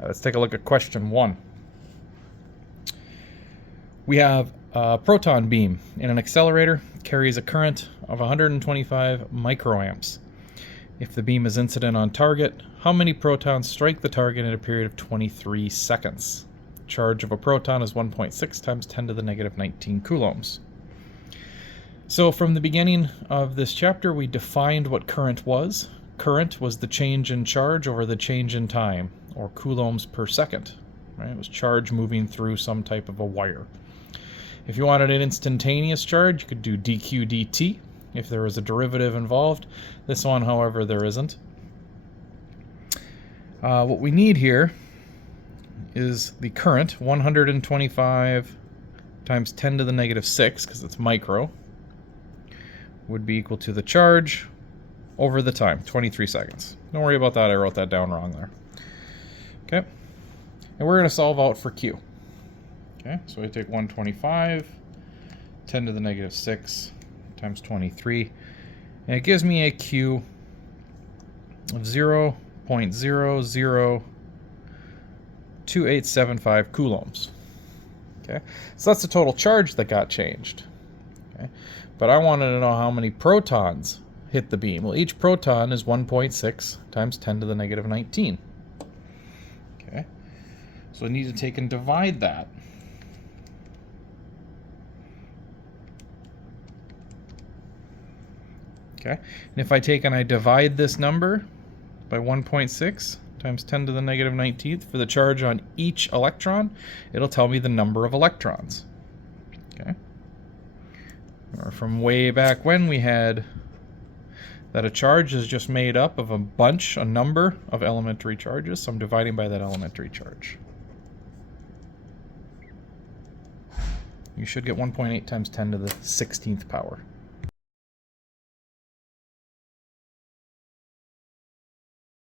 Let's take a look at question 1. We have a proton beam in an accelerator, carries a current of 125 microamps. If the beam is incident on target, how many protons strike the target in a period of 23 seconds? Charge of a proton is 1.6 times 10 to the negative 19 coulombs. So from the beginning of this chapter, we defined what current was. Current was the change in charge over the change in time, or coulombs per second. Right? It was charge moving through some type of a wire. If you wanted an instantaneous charge, you could do dq dt if there was a derivative involved. This one, however, there isn't. What we need here is the current, 125 times 10 to the negative 6, because it's micro, would be equal to the charge over the time, 23 seconds. Don't worry about that, I wrote that down wrong there. Okay, and we're going to solve out for Q. Okay, so I take 125, 10 to the negative 6 times 23, and it gives me a Q of 0.002875 coulombs. Okay, so that's the total charge that got changed. Okay, but I wanted to know how many protons hit the beam. Well, each proton is 1.6 times 10 to the negative 19. Okay, so I need to take and divide that. Okay, and if I take and I divide this number by 1.6 times 10 to the negative 19th for the charge on each electron, it'll tell me the number of electrons. Okay, or from way back when we had that a charge is just made up of a number of elementary charges, so I'm dividing by that elementary charge. You should get 1.8 times 10 to the 16th power.